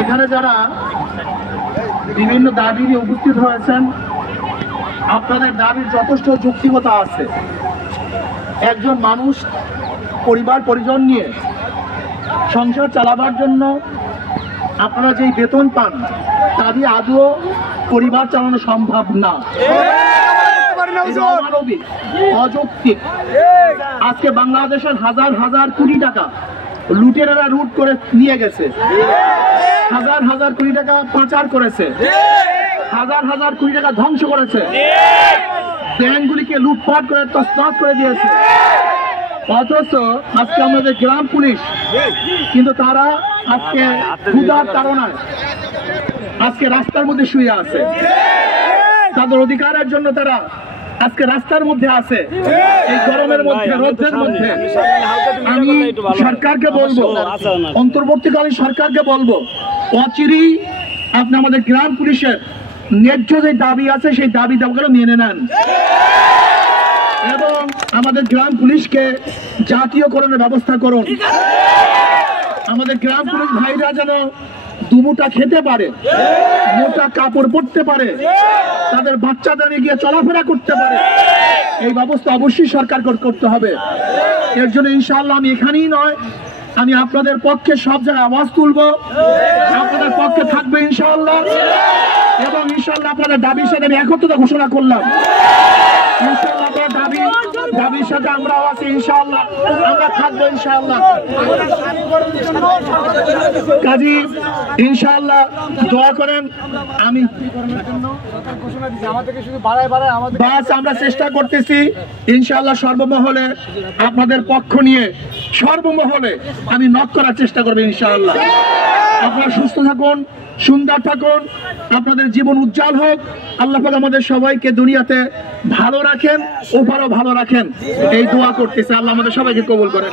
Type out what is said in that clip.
এখানে যারা বিভিন্ন দাবি নিয়ে উপস্থিত হয়েছেন, আপনাদের দাবির যথেষ্ট যৌক্তিকতা আছে। একজন মানুষ পরিবার পরিজন নিয়ে সংসার চালাবার জন্য আপনারা যেই বেতন পান তা দিয়ে আদৌ পরিবার চালানো সম্ভব না, অমানবিক, অযৌক্তিক। আজকে বাংলাদেশের হাজার হাজার কোটি টাকা লুটেরারা লুট করে নিয়ে গেছে, হাজার হাজার কোটি টাকা পাচার করেছে, হাজার হাজার কোটি টাকা ধ্বংস করেছে, ব্যাংকগুলিকে লুটপাট করে তছনছ করে দিয়েছে। অথচ আজকে আমাদের গ্রাম পুলিশ কিন্তু তারা আজকে ক্ষুধার তাড়নায় আজকে রাস্তার মধ্যে শুয়ে আছে। তাদের অধিকারের জন্য তারা আজকে রাস্তার মধ্যে আছে, এই গরমের মধ্যে, রোদের মধ্যে। আমি সরকারকে বলবো, অন্তর্বর্তীকালীন সরকারকে বলবো, অচিরেই আপনি আমাদের গ্রাম পুলিশের ন্যায্য যে দাবি আছে সেই দাবি দাবিগুলো মেনে নেন এবং আমাদের গ্রাম পুলিশকে জাতীয়করণের ব্যবস্থা করুন। আমাদের গ্রাম পুলিশ ভাইরা যেন দুমুটা খেতে পারে, মোটা কাপড় পরতে পারে, তাদের বাচ্চাদের গিয়ে চলাফেরা করতে পারে, এই ব্যবস্থা অবশ্যই সরকার করতে হবে। এর জন্য ইনশাআল্লাহ আমি এখানেই নয়, আমি আপনাদের পক্ষে সব জায়গায় আওয়াজ তুলবো, আপনাদের পক্ষে থাকবে ইনশাআল্লাহ। এবং ইনশাআল্লাহ আপনাদের দাবির সাথে আমি একত্রতা ঘোষণা করলাম। ইনশাআল্লাহ আপনার দাবির সাথে আমরাও আছি, ইনশাআল্লাহ আমরা থাকবো ইনশাআল্লাহ। কাজী ইনশাআল্লাহ দোয়া করেন। আমি আমরা চেষ্টা করতেছি ইনশাআল্লাহ সর্বমহলে আপনাদের পক্ষ নিয়ে, সর্বমহলে আমি নক করার চেষ্টা করবো ইনশাআল্লাহ। আপনারা সুস্থ থাকুন, সুন্দর থাকুন, আপনাদের জীবন উজ্জ্বল হোক। আল্লাহ পাক আমাদের সবাইকে দুনিয়াতে ভালো রাখেন, ওপারও ভালো রাখেন, এই দোয়া করতেছে। আল্লাহ আমাদের সবাইকে কবুল করেন।